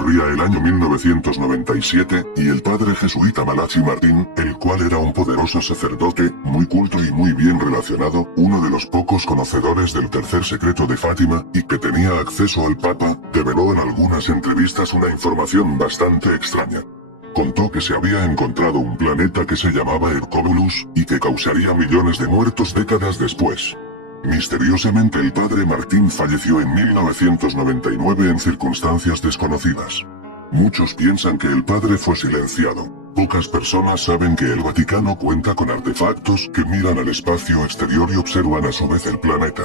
Corría el año 1997, y el padre jesuita Malachi Martín, el cual era un poderoso sacerdote, muy culto y muy bien relacionado, uno de los pocos conocedores del tercer secreto de Fátima, y que tenía acceso al Papa, develó en algunas entrevistas una información bastante extraña. Contó que se había encontrado un planeta que se llamaba Hercóbulus, y que causaría millones de muertos décadas después. Misteriosamente el padre Martín falleció en 1999 en circunstancias desconocidas. Muchos piensan que el padre fue silenciado. Pocas personas saben que el Vaticano cuenta con artefactos que miran al espacio exterior y observan a su vez el planeta.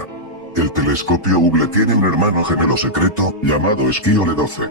El telescopio Hubble tiene un hermano gemelo secreto, llamado Sciole 12.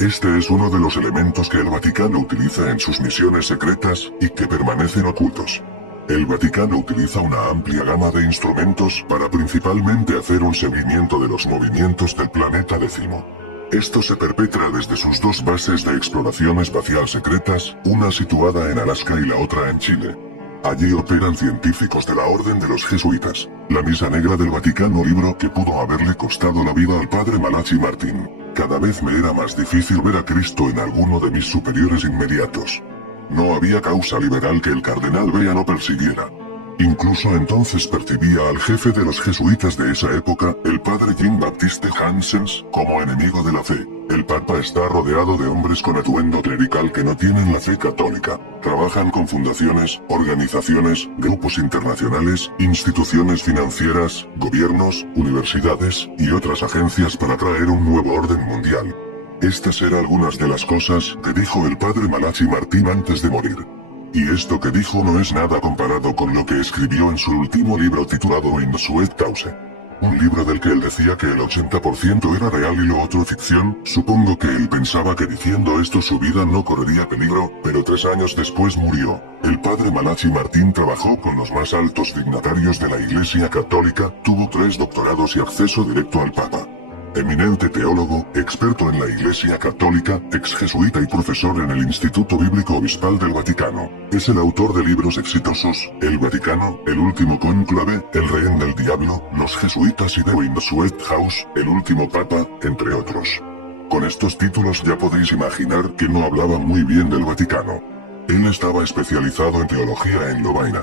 Este es uno de los elementos que el Vaticano utiliza en sus misiones secretas, y que permanecen ocultos. El Vaticano utiliza una amplia gama de instrumentos para principalmente hacer un seguimiento de los movimientos del planeta décimo. Esto se perpetra desde sus dos bases de exploración espacial secretas, una situada en Alaska y la otra en Chile. Allí operan científicos de la Orden de los Jesuitas. La Misa Negra del Vaticano, libro que pudo haberle costado la vida al padre Malachi Martín. Cada vez me era más difícil ver a Cristo en alguno de mis superiores inmediatos. No había causa liberal que el cardenal Bea no persiguiera. Incluso entonces percibía al jefe de los jesuitas de esa época, el padre Jean-Baptiste Janssens, como enemigo de la fe. El Papa está rodeado de hombres con atuendo clerical que no tienen la fe católica. Trabajan con fundaciones, organizaciones, grupos internacionales, instituciones financieras, gobiernos, universidades, y otras agencias para traer un nuevo orden mundial. Estas eran algunas de las cosas que dijo el padre Malachi Martín antes de morir. Y esto que dijo no es nada comparado con lo que escribió en su último libro titulado In Suet Cause. Un libro del que él decía que el 80% era real y lo otro ficción. Supongo que él pensaba que diciendo esto su vida no correría peligro, pero 3 años después murió. El padre Malachi Martín trabajó con los más altos dignatarios de la Iglesia Católica, tuvo 3 doctorados y acceso directo al Papa. Eminente teólogo, experto en la Iglesia Católica, ex jesuita y profesor en el Instituto Bíblico Obispal del Vaticano. Es el autor de libros exitosos, El Vaticano, El Último Cónclave, El Rehén del Diablo, Los Jesuitas y The In Sweat House, El Último Papa, entre otros. Con estos títulos ya podéis imaginar que no hablaba muy bien del Vaticano. Él estaba especializado en teología en Lovaina.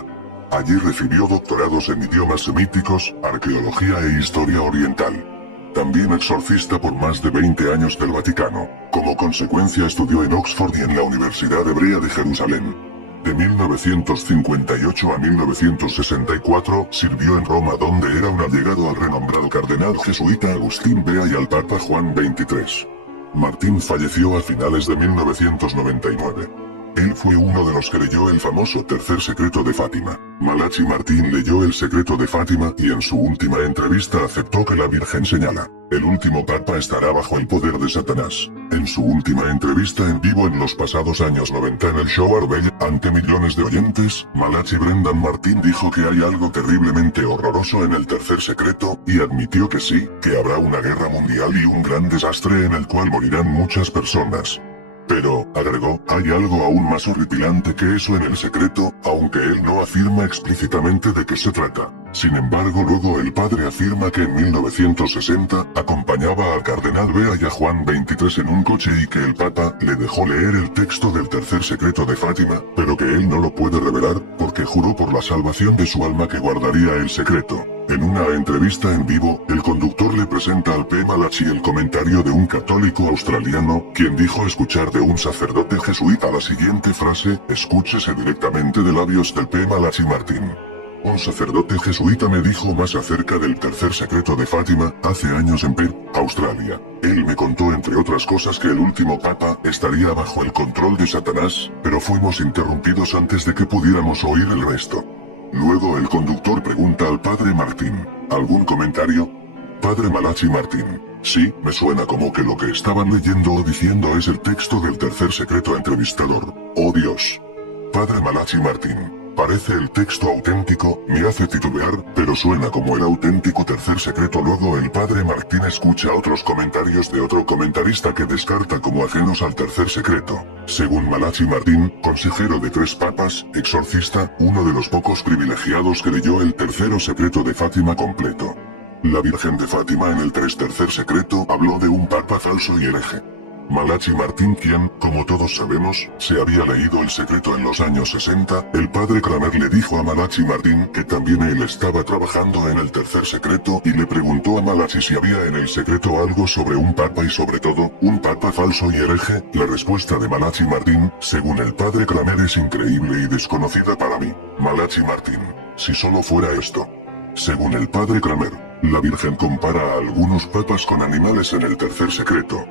Allí recibió doctorados en idiomas semíticos, arqueología e historia oriental. También exorcista por más de 20 años del Vaticano. Como consecuencia estudió en Oxford y en la Universidad Hebrea de Jerusalén. De 1958 a 1964 sirvió en Roma, donde era un allegado al renombrado cardenal jesuita Agustín Bea y al Papa Juan XXIII. Martín falleció a finales de 1999. Él fue uno de los que leyó el famoso tercer secreto de Fátima. Malachi Martín leyó el secreto de Fátima y en su última entrevista aceptó que la Virgen señala: el último Papa estará bajo el poder de Satanás. En su última entrevista en vivo en los pasados años 90 en el show Arbella, ante millones de oyentes, Malachi Brendan Martín dijo que hay algo terriblemente horroroso en el tercer secreto, y admitió que sí, que habrá una guerra mundial y un gran desastre en el cual morirán muchas personas. Pero, agregó, hay algo aún más horripilante que eso en el secreto, aunque él no afirma explícitamente de qué se trata. Sin embargo, luego el padre afirma que en 1960, acompañaba al cardenal Bea y a Juan XXIII en un coche y que el Papa le dejó leer el texto del tercer secreto de Fátima, pero que él no lo puede revelar, porque juró por la salvación de su alma que guardaría el secreto. En una entrevista en vivo, el conductor le presenta al P. Malachi el comentario de un católico australiano, quien dijo escuchar de un sacerdote jesuita la siguiente frase: escúchese directamente de labios del P. Malachi Martín. Un sacerdote jesuita me dijo más acerca del tercer secreto de Fátima, hace años en Perth, Australia. Él me contó entre otras cosas que el último Papa estaría bajo el control de Satanás, pero fuimos interrumpidos antes de que pudiéramos oír el resto. Luego el conductor pregunta al padre Martín: ¿algún comentario? Padre Malachi Martín: sí, me suena como que lo que estaban leyendo o diciendo es el texto del tercer secreto. Entrevistador: oh Dios. Padre Malachi Martín: parece el texto auténtico, me hace titubear, pero suena como el auténtico tercer secreto. Luego el padre Martín escucha otros comentarios de otro comentarista que descarta como ajenos al tercer secreto. Según Malachi Martín, consejero de 3 papas, exorcista, uno de los pocos privilegiados que leyó el tercer secreto de Fátima completo. La Virgen de Fátima en el tercer secreto habló de un papa falso y hereje. Malachi Martín, quien, como todos sabemos, se había leído El Secreto en los años 60, el padre Kramer le dijo a Malachi Martín que también él estaba trabajando en el tercer secreto y le preguntó a Malachi si había en el secreto algo sobre un papa y sobre todo, un papa falso y hereje. La respuesta de Malachi Martín, según el padre Kramer, es increíble y desconocida para mí. Malachi Martín, si solo fuera esto. Según el padre Kramer, la Virgen compara a algunos papas con animales en el tercer secreto.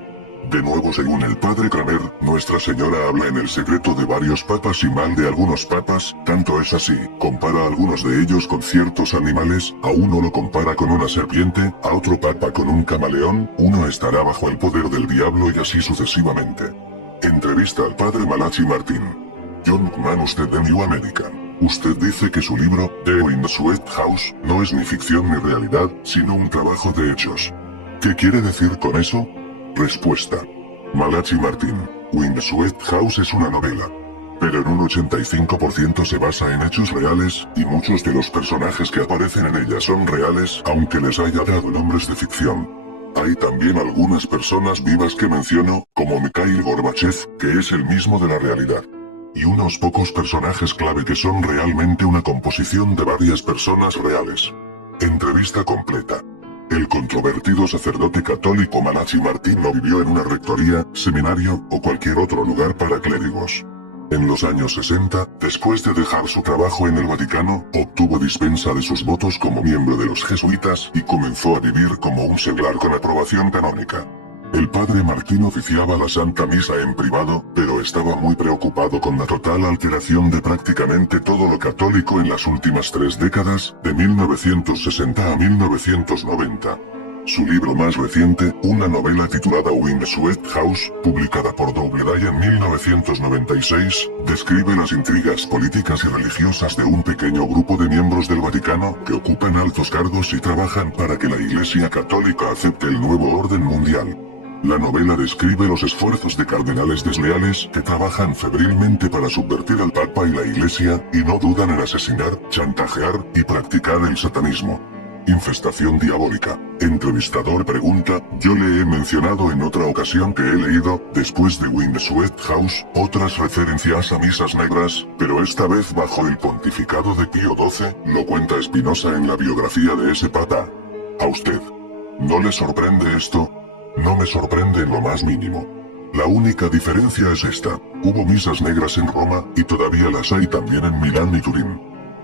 De nuevo, según el padre Kramer, Nuestra Señora habla en el secreto de varios papas y mal de algunos papas, tanto es así, compara a algunos de ellos con ciertos animales, a uno lo compara con una serpiente, a otro papa con un camaleón, uno estará bajo el poder del diablo y así sucesivamente. Entrevista al padre Malachi Martín. John McMahon, usted de New American. Usted dice que su libro, The Wind Sweat House, no es ni ficción ni realidad, sino un trabajo de hechos. ¿Qué quiere decir con eso? Respuesta. Malachi Martín, Wind Sweat House es una novela. Pero en un 85% se basa en hechos reales, y muchos de los personajes que aparecen en ella son reales, aunque les haya dado nombres de ficción. Hay también algunas personas vivas que menciono, como Mikhail Gorbachev, que es el mismo de la realidad. Y unos pocos personajes clave que son realmente una composición de varias personas reales. Entrevista completa. El controvertido sacerdote católico Malachi Martín no vivió en una rectoría, seminario o cualquier otro lugar para clérigos. En los años 60, después de dejar su trabajo en el Vaticano, obtuvo dispensa de sus votos como miembro de los jesuitas y comenzó a vivir como un seglar con aprobación canónica. El padre Martín oficiaba la Santa Misa en privado, pero estaba muy preocupado con la total alteración de prácticamente todo lo católico en las últimas 3 décadas, de 1960 a 1990. Su libro más reciente, una novela titulada Wind Sweat House, publicada por Doubleday en 1996, describe las intrigas políticas y religiosas de un pequeño grupo de miembros del Vaticano que ocupan altos cargos y trabajan para que la Iglesia Católica acepte el nuevo orden mundial. La novela describe los esfuerzos de cardenales desleales que trabajan febrilmente para subvertir al Papa y la Iglesia, y no dudan en asesinar, chantajear y practicar el satanismo. Infestación diabólica. Entrevistador pregunta, yo le he mencionado en otra ocasión que he leído, después de Wind Sweat House, otras referencias a misas negras, pero esta vez bajo el pontificado de Pío XII, lo cuenta Spinoza en la biografía de ese papa. ¿A usted no le sorprende esto? No me sorprende en lo más mínimo. La única diferencia es esta, hubo misas negras en Roma, y todavía las hay también en Milán y Turín.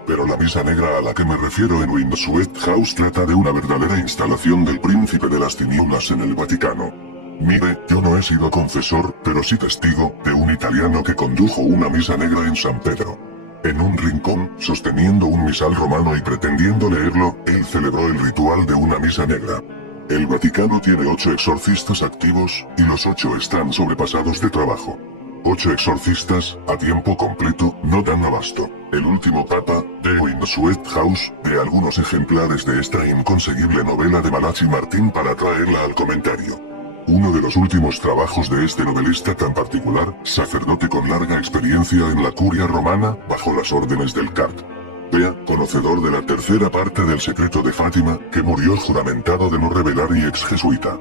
Pero la misa negra a la que me refiero en Wind Sweat House trata de una verdadera instalación del príncipe de las tinieblas en el Vaticano. Mire, yo no he sido confesor, pero sí testigo, de un italiano que condujo una misa negra en San Pedro. En un rincón, sosteniendo un misal romano y pretendiendo leerlo, él celebró el ritual de una misa negra. El Vaticano tiene 8 exorcistas activos, y los 8 están sobrepasados de trabajo. 8 exorcistas, a tiempo completo, no dan abasto. El último papa, The Wind Sweat House, de algunos ejemplares de esta inconseguible novela de Malachi Martín para traerla al comentario. Uno de los últimos trabajos de este novelista tan particular, sacerdote con larga experiencia en la curia romana, bajo las órdenes del Card. Vea, conocedor de la tercera parte del secreto de Fátima, que murió juramentado de no revelar y ex jesuita.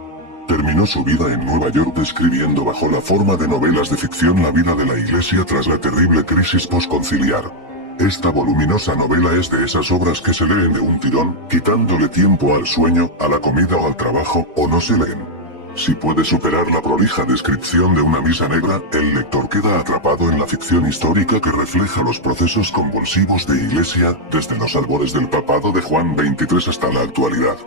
Terminó su vida en Nueva York describiendo bajo la forma de novelas de ficción la vida de la Iglesia tras la terrible crisis posconciliar. Esta voluminosa novela es de esas obras que se leen de un tirón, quitándole tiempo al sueño, a la comida o al trabajo, o no se leen. Si puede superar la prolija descripción de una misa negra, el lector queda atrapado en la ficción histórica que refleja los procesos convulsivos de Iglesia, desde los albores del papado de Juan XXIII hasta la actualidad.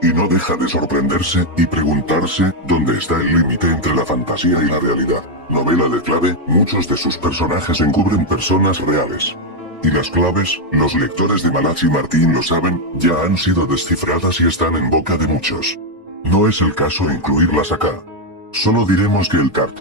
Y no deja de sorprenderse y preguntarse dónde está el límite entre la fantasía y la realidad. Novela de clave, muchos de sus personajes encubren personas reales. Y las claves, los lectores de Malachi Martín lo saben, ya han sido descifradas y están en boca de muchos. No es el caso incluirlas acá. Solo diremos que el Card.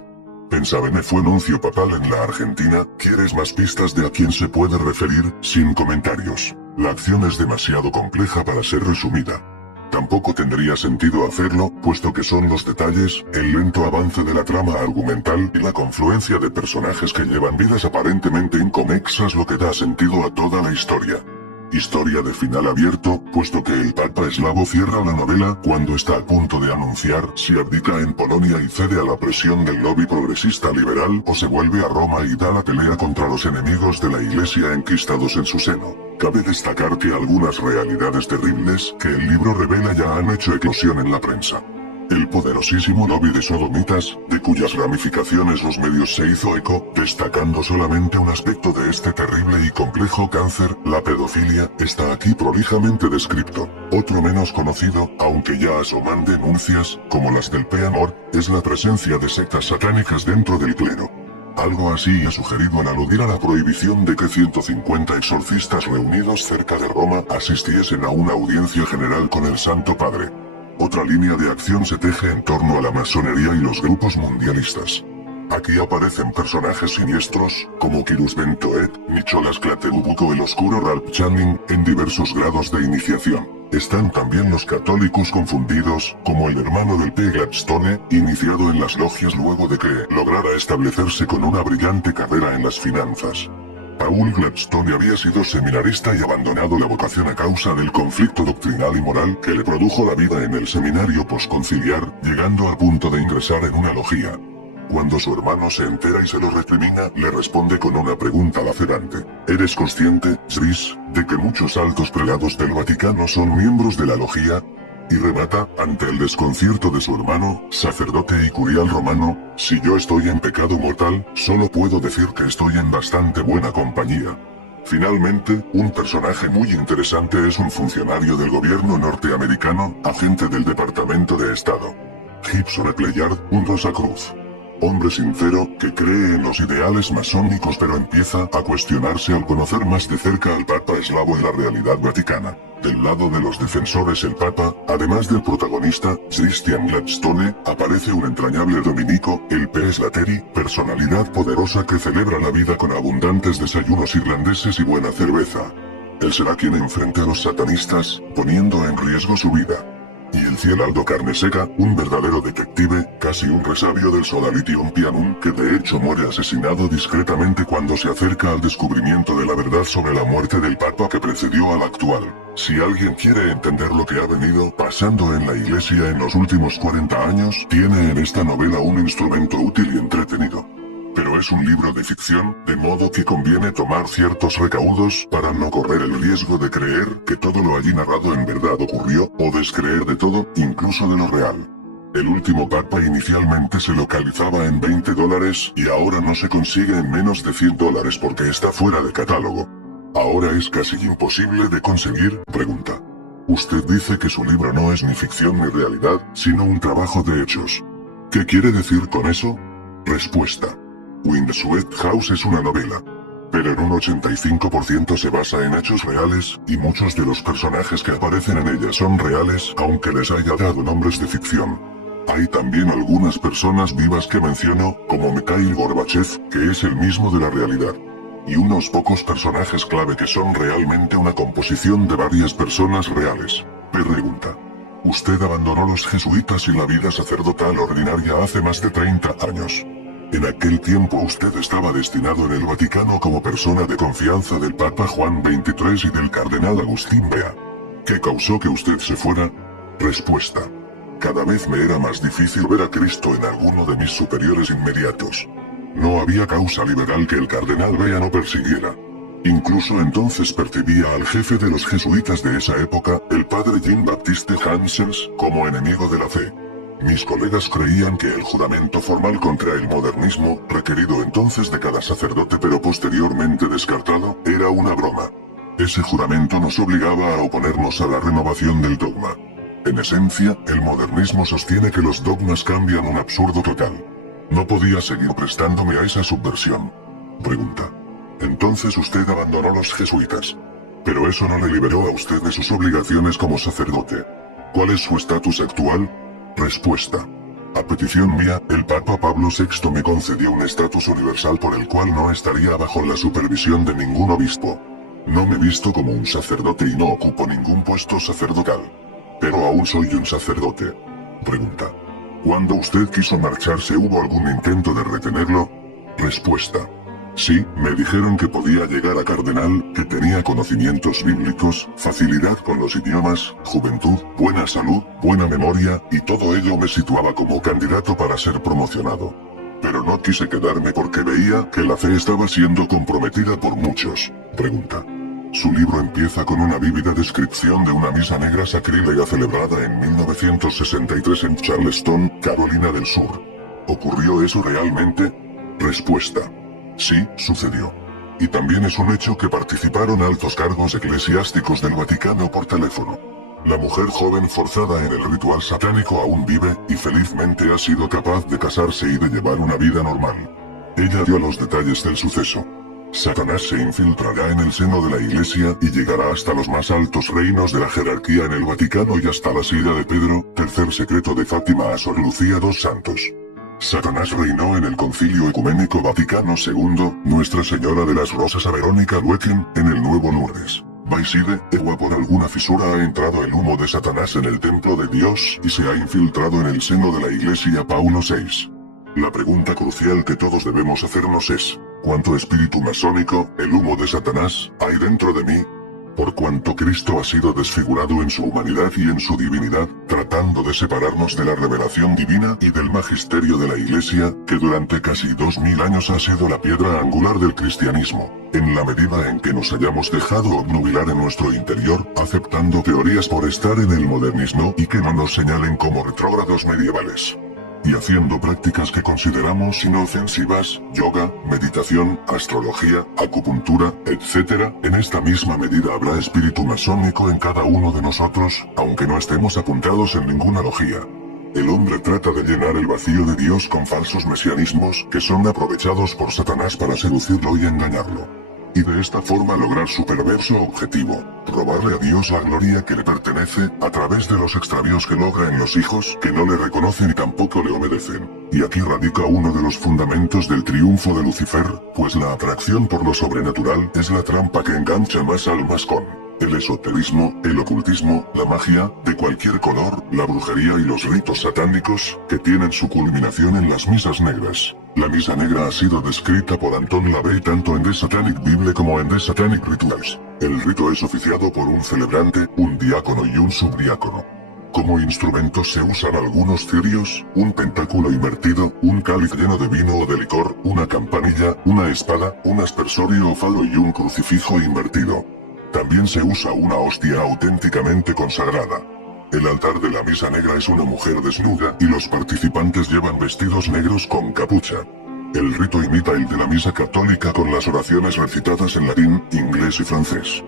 Pensabene fue nuncio papal en la Argentina. ¿Quieres más pistas de a quién se puede referir? Sin comentarios. La acción es demasiado compleja para ser resumida. Tampoco tendría sentido hacerlo, puesto que son los detalles, el lento avance de la trama argumental y la confluencia de personajes que llevan vidas aparentemente inconexas lo que da sentido a toda la historia. Historia de final abierto, puesto que el Papa eslavo cierra la novela cuando está a punto de anunciar si abdica en Polonia y cede a la presión del lobby progresista liberal o se vuelve a Roma y da la pelea contra los enemigos de la Iglesia enquistados en su seno. Cabe destacar que algunas realidades terribles que el libro revela ya han hecho eclosión en la prensa. El poderosísimo lobby de sodomitas, de cuyas ramificaciones los medios se hizo eco, destacando solamente un aspecto de este terrible y complejo cáncer, la pedofilia, está aquí prolijamente descrito. Otro menos conocido, aunque ya asoman denuncias, como las del P-Amor, es la presencia de sectas satánicas dentro del clero. Algo así es sugerido al aludir a la prohibición de que 150 exorcistas reunidos cerca de Roma asistiesen a una audiencia general con el Santo Padre. Otra línea de acción se teje en torno a la masonería y los grupos mundialistas. Aquí aparecen personajes siniestros, como Kirus Bentoet, Nicholas Clatebubuco el oscuro Ralph Channing, en diversos grados de iniciación. Están también los católicos confundidos, como el hermano del P. Gladstone, iniciado en las logias luego de que lograra establecerse con una brillante carrera en las finanzas. Paul Gladstone había sido seminarista y abandonado la vocación a causa del conflicto doctrinal y moral que le produjo la vida en el seminario posconciliar, llegando al punto de ingresar en una logía. Cuando su hermano se entera y se lo recrimina, le responde con una pregunta lacerante. ¿Eres consciente, Sris, de que muchos altos prelados del Vaticano son miembros de la logía? Y remata, ante el desconcierto de su hermano, sacerdote y curial romano, si yo estoy en pecado mortal, solo puedo decir que estoy en bastante buena compañía. Finalmente, un personaje muy interesante es un funcionario del gobierno norteamericano, agente del Departamento de Estado. Gibson Appleyard, un Rosacruz. Hombre sincero, que cree en los ideales masónicos pero empieza a cuestionarse al conocer más de cerca al Papa eslavo y la realidad vaticana. Del lado de los defensores el Papa, además del protagonista, Christian Gladstone, aparece un entrañable dominico, el P. Slattery, personalidad poderosa que celebra la vida con abundantes desayunos irlandeses y buena cerveza. Él será quien enfrente a los satanistas, poniendo en riesgo su vida. Y el fiel Aldo Carneseca, un verdadero detective, casi un resabio del Sodalitium Pianum, que de hecho muere asesinado discretamente cuando se acerca al descubrimiento de la verdad sobre la muerte del Papa que precedió al actual. Si alguien quiere entender lo que ha venido pasando en la Iglesia en los últimos 40 años, tiene en esta novela un instrumento útil y entretenido. Pero es un libro de ficción, de modo que conviene tomar ciertos recaudos para no correr el riesgo de creer que todo lo allí narrado en verdad ocurrió, o descreer de todo, incluso de lo real. El último Papa inicialmente se localizaba en $20 y ahora no se consigue en menos de $100 porque está fuera de catálogo. ¿Ahora es casi imposible de conseguir? Pregunta. Usted dice que su libro no es ni ficción ni realidad, sino un trabajo de hechos. ¿Qué quiere decir con eso? Respuesta. Windsweet House es una novela, pero en un 85% se basa en hechos reales, y muchos de los personajes que aparecen en ella son reales, aunque les haya dado nombres de ficción. Hay también algunas personas vivas que menciono, como Mikhail Gorbachev, que es el mismo de la realidad. Y unos pocos personajes clave que son realmente una composición de varias personas reales. Pregunta. Usted abandonó los jesuitas y la vida sacerdotal ordinaria hace más de 30 años. En aquel tiempo usted estaba destinado en el Vaticano como persona de confianza del Papa Juan XXIII y del Cardenal Agustín Bea. ¿Qué causó que usted se fuera? Respuesta. Cada vez me era más difícil ver a Cristo en alguno de mis superiores inmediatos. No había causa liberal que el Cardenal Bea no persiguiera. Incluso entonces percibía al jefe de los jesuitas de esa época, el padre Jean-Baptiste Janssens, como enemigo de la fe. Mis colegas creían que el juramento formal contra el modernismo, requerido entonces de cada sacerdote pero posteriormente descartado, era una broma. Ese juramento nos obligaba a oponernos a la renovación del dogma. En esencia, el modernismo sostiene que los dogmas cambian un absurdo total. No podía seguir prestándome a esa subversión. Pregunta. Entonces usted abandonó los jesuitas. Pero eso no le liberó a usted de sus obligaciones como sacerdote. ¿Cuál es su estatus actual? Respuesta. A petición mía, el Papa Pablo VI me concedió un estatus universal por el cual no estaría bajo la supervisión de ningún obispo. No me visto como un sacerdote y no ocupo ningún puesto sacerdotal. Pero aún soy un sacerdote. Pregunta. ¿Cuando usted quiso marcharse hubo algún intento de retenerlo? Respuesta. Sí, me dijeron que podía llegar a cardenal, que tenía conocimientos bíblicos, facilidad con los idiomas, juventud, buena salud, buena memoria, y todo ello me situaba como candidato para ser promocionado. Pero no quise quedarme porque veía que la fe estaba siendo comprometida por muchos. Pregunta. Su libro empieza con una vívida descripción de una misa negra sacrílega celebrada en 1963 en Charleston, Carolina del Sur. ¿Ocurrió eso realmente? Respuesta. Sí, sucedió. Y también es un hecho que participaron altos cargos eclesiásticos del Vaticano por teléfono. La mujer joven forzada en el ritual satánico aún vive, y felizmente ha sido capaz de casarse y de llevar una vida normal. Ella dio los detalles del suceso. Satanás se infiltrará en el seno de la Iglesia y llegará hasta los más altos reinos de la jerarquía en el Vaticano y hasta la silla de Pedro, tercer secreto de Fátima a Sor Lucía dos Santos. Satanás reinó en el Concilio Ecuménico Vaticano II, Nuestra Señora de las Rosas a Verónica Luekin, en el Nuevo Lourdes. Baiside, Ewa por alguna fisura ha entrado el humo de Satanás en el templo de Dios y se ha infiltrado en el seno de la Iglesia Paulo VI. La pregunta crucial que todos debemos hacernos es, ¿cuánto espíritu masónico, el humo de Satanás, hay dentro de mí? Por cuanto Cristo ha sido desfigurado en su humanidad y en su divinidad, tratando de separarnos de la revelación divina y del magisterio de la Iglesia, que durante casi 2000 años ha sido la piedra angular del cristianismo, en la medida en que nos hayamos dejado obnubilar en nuestro interior, aceptando teorías por estar en el modernismo y que no nos señalen como retrógrados medievales. Y haciendo prácticas que consideramos inofensivas, yoga, meditación, astrología, acupuntura, etc., en esta misma medida habrá espíritu masónico en cada uno de nosotros, aunque no estemos apuntados en ninguna logía. El hombre trata de llenar el vacío de Dios con falsos mesianismos que son aprovechados por Satanás para seducirlo y engañarlo. Y de esta forma lograr su perverso objetivo, robarle a Dios la gloria que le pertenece, a través de los extravíos que logra en los hijos que no le reconocen y tampoco le obedecen. Y aquí radica uno de los fundamentos del triunfo de Lucifer, pues la atracción por lo sobrenatural es la trampa que engancha más al mascón. El esoterismo, el ocultismo, la magia, de cualquier color, la brujería y los ritos satánicos, que tienen su culminación en las misas negras. La misa negra ha sido descrita por Anton LaVey tanto en The Satanic Bible como en The Satanic Rituals. El rito es oficiado por un celebrante, un diácono y un subdiácono. Como instrumentos se usan algunos cirios, un pentáculo invertido, un cáliz lleno de vino o de licor, una campanilla, una espada, un aspersorio o falo y un crucifijo invertido. También se usa una hostia auténticamente consagrada. El altar de la misa negra es una mujer desnuda y los participantes llevan vestidos negros con capucha. El rito imita el de la misa católica con las oraciones recitadas en latín, inglés y francés.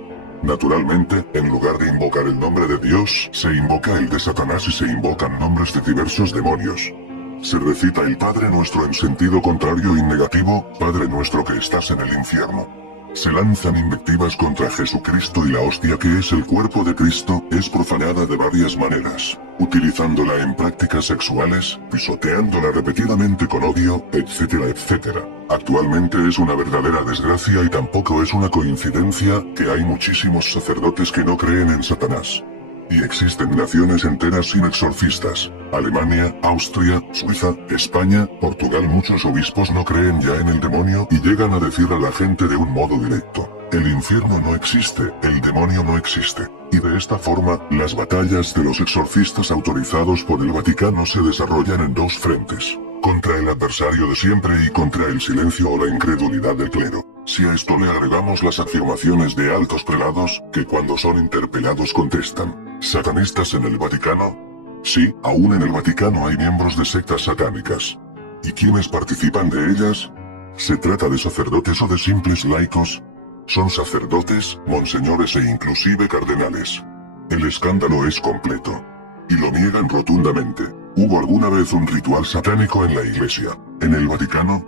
Naturalmente, en lugar de invocar el nombre de Dios, se invoca el de Satanás y se invocan nombres de diversos demonios. Se recita el Padre Nuestro en sentido contrario y negativo, Padre Nuestro que estás en el infierno. Se lanzan invectivas contra Jesucristo y la hostia que es el cuerpo de Cristo es profanada de varias maneras, utilizándola en prácticas sexuales, pisoteándola repetidamente con odio, etcétera, etcétera. Actualmente es una verdadera desgracia y tampoco es una coincidencia que hay muchísimos sacerdotes que no creen en Satanás. Y existen naciones enteras sin exorcistas. Alemania, Austria, Suiza, España, Portugal. Muchos obispos no creen ya en el demonio y llegan a decir a la gente de un modo directo: el infierno no existe, el demonio no existe. Y de esta forma, las batallas de los exorcistas autorizados por el Vaticano se desarrollan en dos frentes: contra el adversario de siempre y contra el silencio o la incredulidad del clero. Si a esto le agregamos las afirmaciones de altos prelados, que cuando son interpelados contestan: ¿satanistas en el Vaticano? Sí, aún en el Vaticano hay miembros de sectas satánicas. ¿Y quiénes participan de ellas? ¿Se trata de sacerdotes o de simples laicos? Son sacerdotes, monseñores e inclusive cardenales. El escándalo es completo. Y lo niegan rotundamente. ¿Hubo alguna vez un ritual satánico en la Iglesia, en el Vaticano?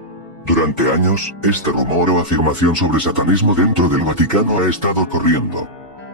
Durante años, este rumor o afirmación sobre satanismo dentro del Vaticano ha estado corriendo.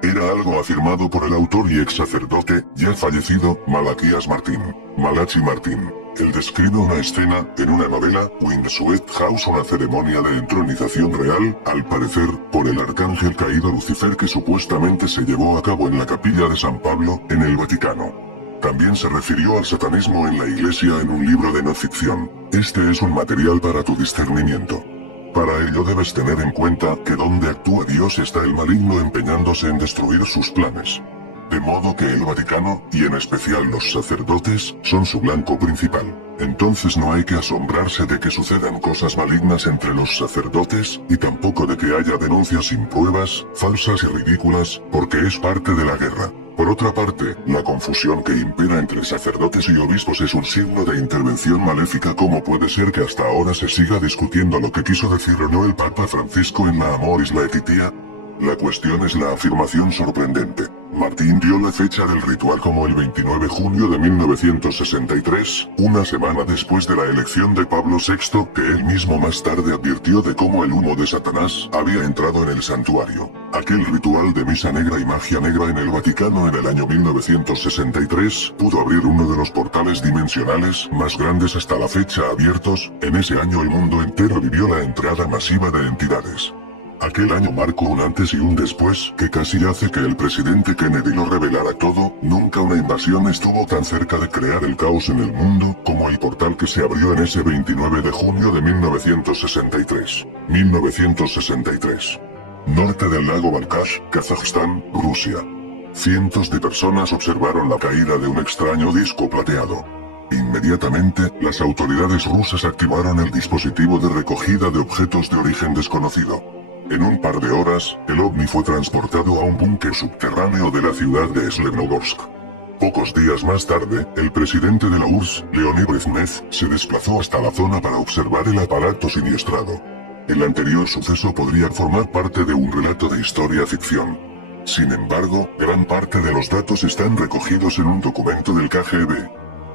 Era algo afirmado por el autor y ex sacerdote, ya fallecido, Malaquías Martín, Malachi Martín. Él describe una escena, en una novela, Windsweet House, una ceremonia de entronización real, al parecer, por el arcángel caído Lucifer que supuestamente se llevó a cabo en la capilla de San Pablo, en el Vaticano. También se refirió al satanismo en la Iglesia en un libro de no ficción. Este es un material para tu discernimiento. Para ello debes tener en cuenta que donde actúa Dios está el maligno empeñándose en destruir sus planes. De modo que el Vaticano, y en especial los sacerdotes, son su blanco principal. Entonces no hay que asombrarse de que sucedan cosas malignas entre los sacerdotes, y tampoco de que haya denuncias sin pruebas, falsas y ridículas, porque es parte de la guerra. Por otra parte, la confusión que impera entre sacerdotes y obispos es un signo de intervención maléfica. ¿Cómo puede ser que hasta ahora se siga discutiendo lo que quiso decir o no el Papa Francisco en la Amoris Laetitia? La cuestión es la afirmación sorprendente. Martín dio la fecha del ritual como el 29 de junio de 1963, una semana después de la elección de Pablo VI, que él mismo más tarde advirtió de cómo el humo de Satanás había entrado en el santuario. Aquel ritual de misa negra y magia negra en el Vaticano en el año 1963 pudo abrir uno de los portales dimensionales más grandes hasta la fecha abiertos. En ese año el mundo entero vivió la entrada masiva de entidades. Aquel año marcó un antes y un después, que casi hace que el presidente Kennedy lo revelara todo. Nunca una invasión estuvo tan cerca de crear el caos en el mundo, como el portal que se abrió en ese 29 de junio de 1963. 1963. Norte del lago Balkhash, Kazajstán, Rusia. Cientos de personas observaron la caída de un extraño disco plateado. Inmediatamente, las autoridades rusas activaron el dispositivo de recogida de objetos de origen desconocido. En un par de horas, el ovni fue transportado a un búnker subterráneo de la ciudad de Slemnogorsk. Pocos días más tarde, el presidente de la URSS, Leonid Brezhnev, se desplazó hasta la zona para observar el aparato siniestrado. El anterior suceso podría formar parte de un relato de historia ficción. Sin embargo, gran parte de los datos están recogidos en un documento del KGB.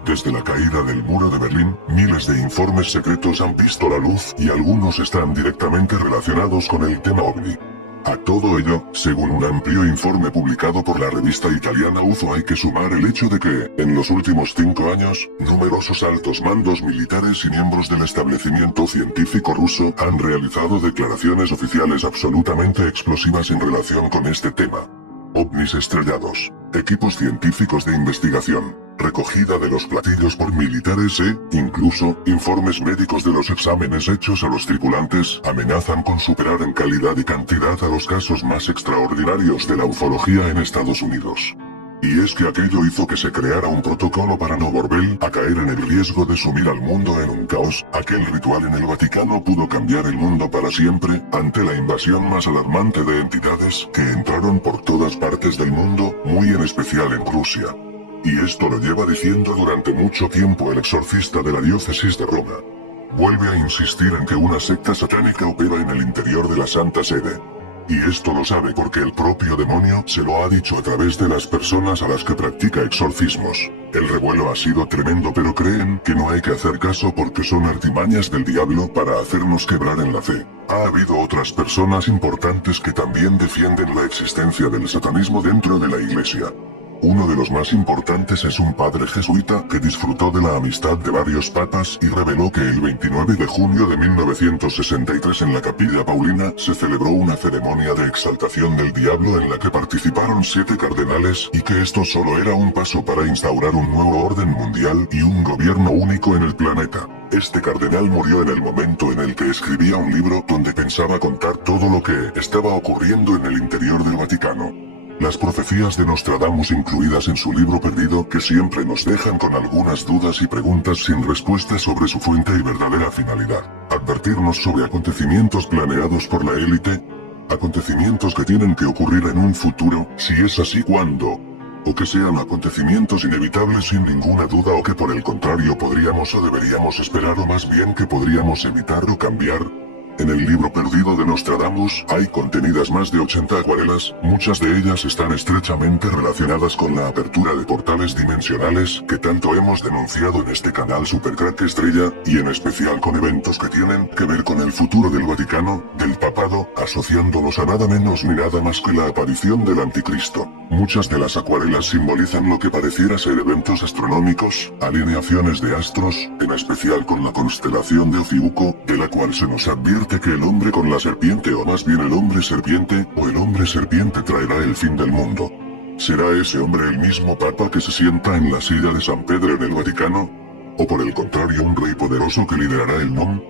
Desde la caída del muro de Berlín, miles de informes secretos han visto la luz y algunos están directamente relacionados con el tema OVNI. A todo ello, según un amplio informe publicado por la revista italiana UFO, hay que sumar el hecho de que, en los últimos 5 años, numerosos altos mandos militares y miembros del establecimiento científico ruso han realizado declaraciones oficiales absolutamente explosivas en relación con este tema. OVNIs estrellados, equipos científicos de investigación, recogida de los platillos por militares incluso, informes médicos de los exámenes hechos a los tripulantes amenazan con superar en calidad y cantidad a los casos más extraordinarios de la ufología en Estados Unidos. Y es que aquello hizo que se creara un protocolo para no volver a caer en el riesgo de sumir al mundo en un caos. Aquel ritual en el Vaticano pudo cambiar el mundo para siempre, ante la invasión más alarmante de entidades que entraron por todas partes del mundo, muy en especial en Rusia. Y esto lo lleva diciendo durante mucho tiempo el exorcista de la diócesis de Roma. Vuelve a insistir en que una secta satánica opera en el interior de la Santa Sede. Y esto lo sabe porque el propio demonio se lo ha dicho a través de las personas a las que practica exorcismos. El revuelo ha sido tremendo, pero creen que no hay que hacer caso porque son artimañas del diablo para hacernos quebrar en la fe. Ha habido otras personas importantes que también defienden la existencia del satanismo dentro de la iglesia. Uno de los más importantes es un padre jesuita que disfrutó de la amistad de varios papas y reveló que el 29 de junio de 1963 en la Capilla Paulina se celebró una ceremonia de exaltación del diablo en la que participaron 7 cardenales y que esto solo era un paso para instaurar un nuevo orden mundial y un gobierno único en el planeta. Este cardenal murió en el momento en el que escribía un libro donde pensaba contar todo lo que estaba ocurriendo en el interior del Vaticano. Las profecías de Nostradamus incluidas en su libro perdido que siempre nos dejan con algunas dudas y preguntas sin respuesta sobre su fuente y verdadera finalidad. Advertirnos sobre acontecimientos planeados por la élite. Acontecimientos que tienen que ocurrir en un futuro, si es así, ¿cuándo? O que sean acontecimientos inevitables sin ninguna duda o que por el contrario podríamos o deberíamos esperar o más bien que podríamos evitar o cambiar. En el libro perdido de Nostradamus hay contenidas más de 80 acuarelas, muchas de ellas están estrechamente relacionadas con la apertura de portales dimensionales que tanto hemos denunciado en este canal Supercrack Estrella, y en especial con eventos que tienen que ver con el futuro del Vaticano, del papado, asociándonos a nada menos ni nada más que la aparición del anticristo. Muchas de las acuarelas simbolizan lo que pareciera ser eventos astronómicos, alineaciones de astros, en especial con la constelación de Ofiuco, de la cual se nos advierte que el hombre con la serpiente o más bien el hombre serpiente o el hombre serpiente traerá el fin del mundo. ¿Será ese hombre el mismo papa que se sienta en la silla de San Pedro en el Vaticano? ¿O por el contrario un rey poderoso que liderará el NOM?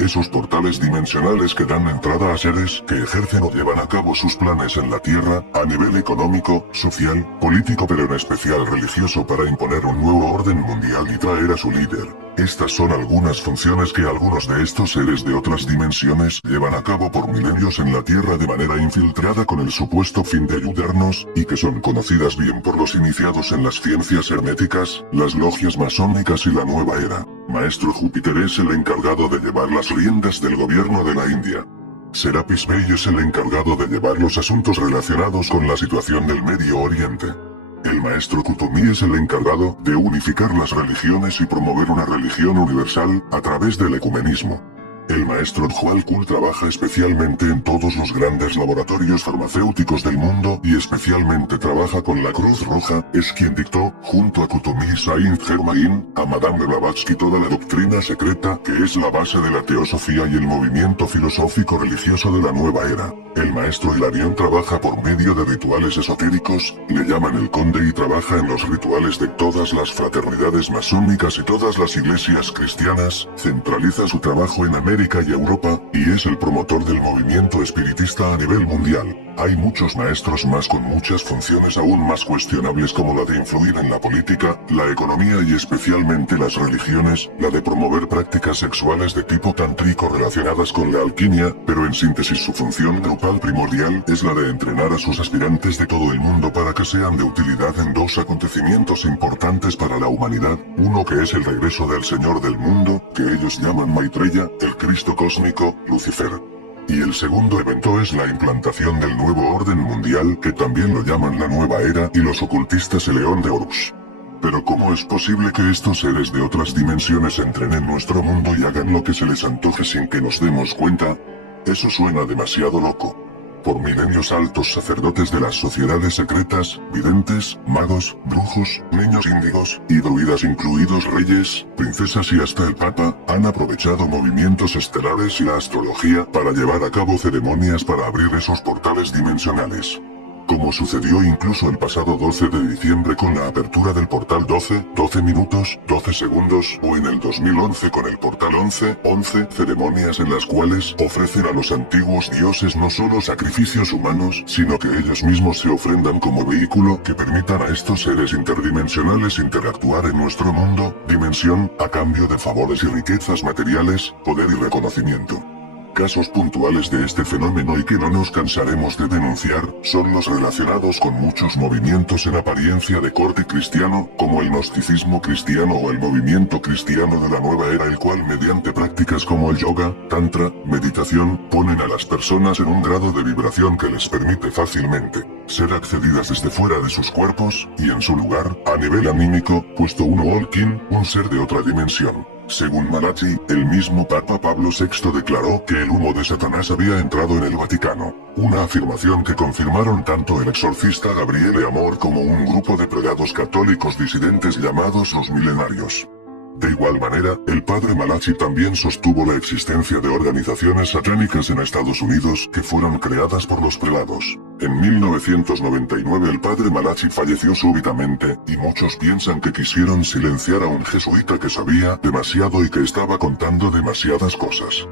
Esos portales dimensionales que dan entrada a seres que ejercen o llevan a cabo sus planes en la Tierra, a nivel económico, social, político pero en especial religioso para imponer un nuevo orden mundial y traer a su líder. Estas son algunas funciones que algunos de estos seres de otras dimensiones llevan a cabo por milenios en la Tierra de manera infiltrada con el supuesto fin de ayudarnos, y que son conocidas bien por los iniciados en las ciencias herméticas, las logias masónicas y la nueva era. Maestro Júpiter es el encargado de llevar las riendas del gobierno de la India. Serapis Bey es el encargado de llevar los asuntos relacionados con la situación del Medio Oriente. El maestro Kuthumi es el encargado de unificar las religiones y promover una religión universal a través del ecumenismo. El maestro Djual-Kul trabaja especialmente en todos los grandes laboratorios farmacéuticos del mundo y especialmente trabaja con la Cruz Roja, es quien dictó, junto a Kuthumi y Saint-Germain, a Madame Blavatsky toda la doctrina secreta que es la base de la teosofía y el movimiento filosófico religioso de la nueva era. El maestro Hilarión trabaja por medio de rituales esotéricos, le llaman el conde y trabaja en los rituales de todas las fraternidades masónicas y todas las iglesias cristianas, centraliza su trabajo en América y Europa, y es el promotor del movimiento espiritista a nivel mundial. Hay muchos maestros más con muchas funciones aún más cuestionables como la de influir en la política, la economía y especialmente las religiones, la de promover prácticas sexuales de tipo tántrico relacionadas con la alquimia, pero en síntesis su función grupal primordial es la de entrenar a sus aspirantes de todo el mundo para que sean de utilidad en dos acontecimientos importantes para la humanidad, uno que es el regreso del Señor del mundo, que ellos llaman Maitreya, el Cristo cósmico, Lucifer. Y el segundo evento es la implantación del nuevo orden mundial que también lo llaman la nueva era y los ocultistas el León de Horus. Pero ¿cómo es posible que estos seres de otras dimensiones entren en nuestro mundo y hagan lo que se les antoje sin que nos demos cuenta? Eso suena demasiado loco. Por milenios altos sacerdotes de las sociedades secretas, videntes, magos, brujos, niños índigos, y druidas incluidos reyes, princesas y hasta el papa, han aprovechado movimientos estelares y la astrología para llevar a cabo ceremonias para abrir esos portales dimensionales. Como sucedió incluso el pasado 12 de diciembre con la apertura del portal 12 minutos, 12 segundos, o en el 2011 con el portal 11 ceremonias en las cuales ofrecen a los antiguos dioses no solo sacrificios humanos, sino que ellos mismos se ofrendan como vehículo que permitan a estos seres interdimensionales interactuar en nuestro mundo, dimensión, a cambio de favores y riquezas materiales, poder y reconocimiento. Casos puntuales de este fenómeno y que no nos cansaremos de denunciar, son los relacionados con muchos movimientos en apariencia de corte cristiano, como el gnosticismo cristiano o el movimiento cristiano de la nueva era, el cual mediante prácticas como el yoga, tantra, meditación, ponen a las personas en un grado de vibración que les permite fácilmente ser accedidas desde fuera de sus cuerpos, y en su lugar, a nivel anímico, puesto un Walking, un ser de otra dimensión. Según Malachi, el mismo Papa Pablo VI declaró que el humo de Satanás había entrado en el Vaticano, una afirmación que confirmaron tanto el exorcista Gabriele Amor como un grupo de pregados católicos disidentes llamados los Milenarios. De igual manera, el padre Malachi también sostuvo la existencia de organizaciones satánicas en Estados Unidos que fueron creadas por los prelados. En 1999 el padre Malachi falleció súbitamente, y muchos piensan que quisieron silenciar a un jesuita que sabía demasiado y que estaba contando demasiadas cosas.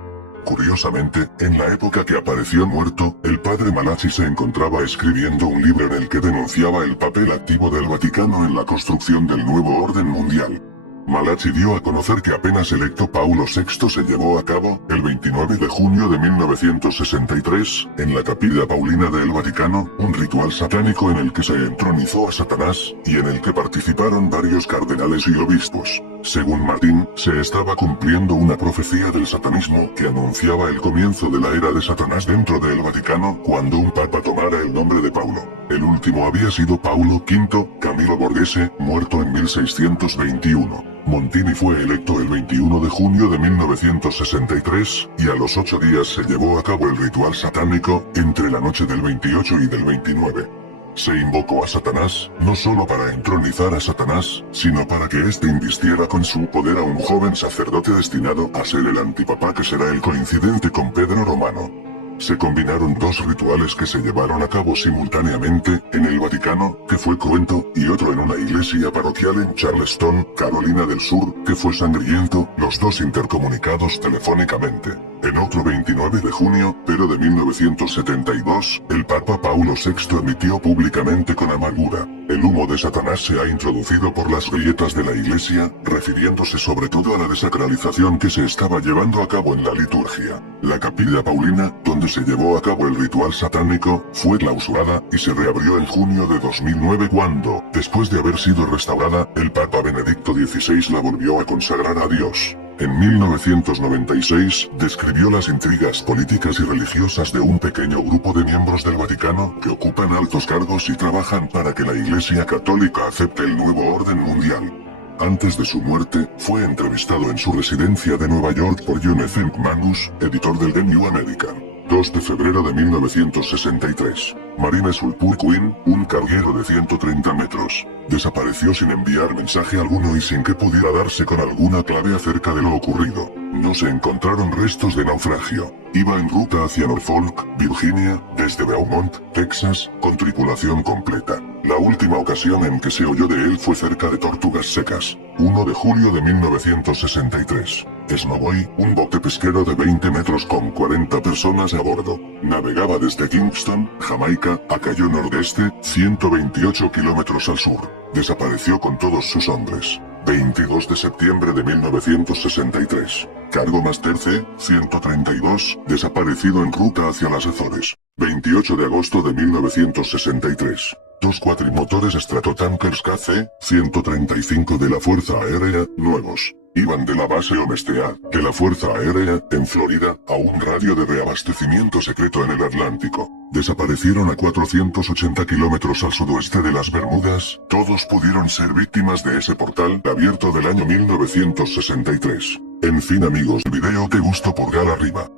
Curiosamente, en la época que apareció muerto, el padre Malachi se encontraba escribiendo un libro en el que denunciaba el papel activo del Vaticano en la construcción del nuevo orden mundial. Malachi dio a conocer que apenas electo Paulo VI se llevó a cabo, el 29 de junio de 1963, en la Capilla Paulina del Vaticano, un ritual satánico en el que se entronizó a Satanás, y en el que participaron varios cardenales y obispos. Según Martín, se estaba cumpliendo una profecía del satanismo que anunciaba el comienzo de la era de Satanás dentro del Vaticano cuando un papa tomara el nombre de Paulo. El último había sido Paulo V, Camilo Borghese, muerto en 1621. Montini fue electo el 21 de junio de 1963, y a los 8 días se llevó a cabo el ritual satánico, entre la noche del 28 y del 29. Se invocó a Satanás, no solo para entronizar a Satanás, sino para que éste invistiera con su poder a un joven sacerdote destinado a ser el antipapá que será el coincidente con Pedro Romano. Se combinaron dos rituales que se llevaron a cabo simultáneamente, en el Vaticano, que fue cruento, y otro en una iglesia parroquial en Charleston, Carolina del Sur, que fue sangriento, los dos intercomunicados telefónicamente. En otro 29 de junio, pero de 1972, el Papa Paulo VI emitió públicamente con amargura: el humo de Satanás se ha introducido por las grietas de la iglesia, refiriéndose sobre todo a la desacralización que se estaba llevando a cabo en la liturgia. La capilla Paulina, donde se llevó a cabo el ritual satánico, fue clausurada y se reabrió en junio de 2009 cuando, después de haber sido restaurada, el Papa Benedicto XVI la volvió a consagrar a Dios. En 1996, describió las intrigas políticas y religiosas de un pequeño grupo de miembros del Vaticano que ocupan altos cargos y trabajan para que la Iglesia Católica acepte el nuevo orden mundial. Antes de su muerte, fue entrevistado en su residencia de Nueva York por John F. McManus, editor del The New American. 2 de febrero de 1963. Marina Sulphur Queen, un carguero de 130 metros, desapareció sin enviar mensaje alguno y sin que pudiera darse con alguna clave acerca de lo ocurrido. No se encontraron restos de naufragio. Iba en ruta hacia Norfolk, Virginia, desde Beaumont, Texas, con tripulación completa. La última ocasión en que se oyó de él fue cerca de Tortugas Secas, 1 de julio de 1963. Snowboy, un bote pesquero de 20 metros con 40 personas a bordo, navegaba desde Kingston, Jamaica, a Cayo Nordeste, 128 kilómetros al sur. Desapareció con todos sus hombres. 22 de septiembre de 1963. Cargo Master C-132, desaparecido en ruta hacia las Azores. 28 de agosto de 1963. Dos cuatrimotores Stratotankers KC-135 de la Fuerza Aérea, nuevos. Iban de la base Homestead, de la Fuerza Aérea, en Florida, a un radio de reabastecimiento secreto en el Atlántico. Desaparecieron a 480 kilómetros al sudoeste de las Bermudas. Todos pudieron ser víctimas de ese portal abierto del año 1963. En fin amigos, el video te gustó, pulgar arriba.